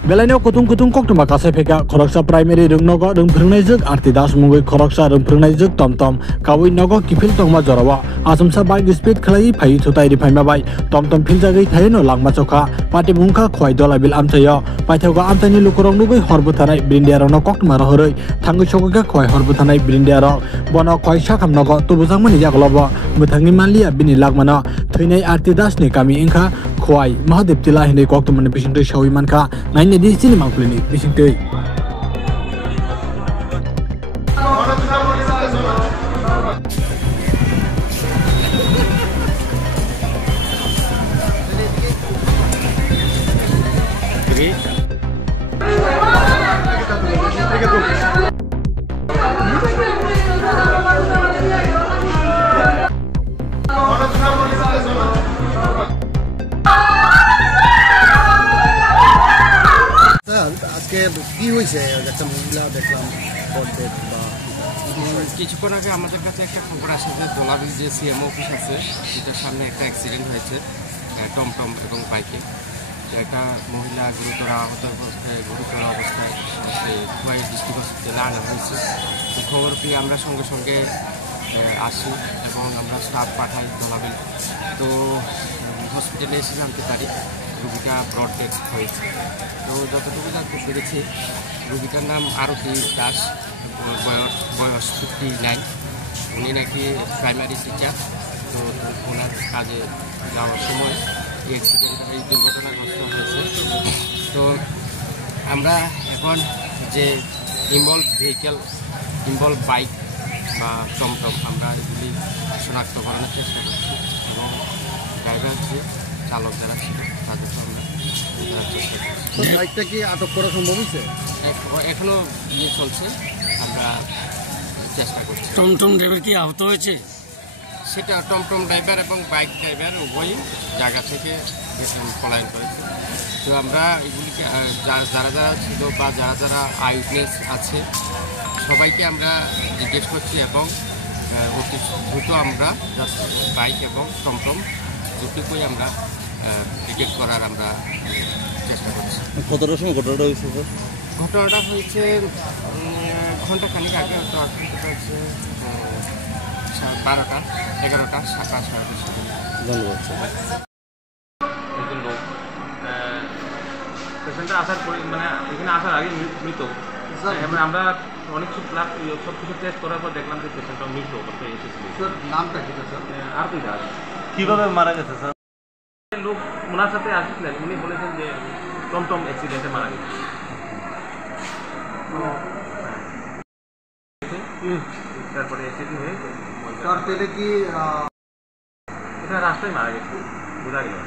Belanya kutung koktuma kasai pheka khoroksa primary rungnogo rungphringnai juk Arti Das mungoi khoroksa rungphringnai juk tomtom kawui nogo kifil tongma jorawa asumsa bike speed khlai phai thutai ri phaima bai tomtom philjagei thaino langma chokha pati bungkha khoi dolabil amchayo paithoga amtani lukurong nugoi horbuthanai brindiarano koktuma rohoroi thangui sogoga khoi horbuthanai brindiaro bono khoi sakham nogo tubujangmani jaglobo muthangi manlia bini lagmana theinai Arti Das ni kami ingkha khoi Mahadev Tila hinai koktumani bisingtoi sawi mankha naine di sini mangkulini bisingtoi কি হইছে একটা মহিলা দেখলাম পড়তে বা কিছুক্ষণ আগে আমাদের কাছে একটা খবর আসে যে দোলাবিল যে সিএমও অফিস আছে সেটার সামনে একটা অ্যাক্সিডেন্ট হয়েছে টমটম এবং বাইকে। একটা মহিলা গুরুতর অবস্থায় খোয়াই ডিস্ট্রিক্ট হসপিটালে আনা হয়েছে। তো খবর পেয়ে আমরা সঙ্গে সঙ্গে আসি এবং আমরা স্টাফ পাঠাই দোলাবিল। তো হসপিটালে এসে জানতে পারি রোগীটা ব্রড ডেথ হয়েছে। তো যতটুকু জানতে পেরেছি রোগীটার নাম আরতি দাস, বয়স 59। উনি নাকি প্রাইমারি টিচার। তো ওনার কাজে যাওয়ার সময় এই দুর্ঘটনাগ্রস্ত হয়েছে। তো আমরা এখন যে ইনভলভ বাইক বা টমটম আমরা এগুলি শনাক্তকরণের চেষ্টা করছি এবং ড্রাইভার যে চালক যারা ছিল তাদেরকে আমরা চেষ্টা করছি। বাইকটা কি আটক করা সম্ভব হয়েছে? এখনো চলছে, আমরা চেষ্টা করছি। টমটম ড্রাইভার কি আহত হয়েছে? সেটা টমটম ড্রাইভার এবং বাইক ড্রাইভার উভয়ই জায়গা থেকে পলায়ন করেছে। তো আমরা এগুলিকে যারা ছিল বা যারা আই উইটনেস আছে সবাইকে আমরা জিজ্ঞেস করছি এবং অতি দ্রুত আমরা বাইক এবং টমটম দুটোকেই আমরা ডিটেক্ট করার আমরা চেষ্টা করছি। কতটার সময় ঘটনাটা হয়েছে? ঘটনাটা হয়েছে ঘন্টাখানিক আগে। হচ্ছে 12টা 11টা 11:30। ধন্যবাদ। একজন লোক পেশেন্টটা আসার পরে মানে এখানে আসার আগে মৃত। আমরা অনেক সব কিছু টেস্ট করার পর দেখলাম যে পেশেন্টটা মৃত অবস্থায় এসেছিল। নামটা কি স্যার? আরতি দাস। কিভাবে মারা গেছে স্যার? লোক ওনার সাথে আসছিলেন, উনি বলেছেন যে টমটম অ্যাক্সিডেন্টে মারা গেছে। তারপরে অ্যাক্সিডেন্ট হয়ে তার পেলে কি এটা রাস্তায় মারা গেছে বোঝা গেল।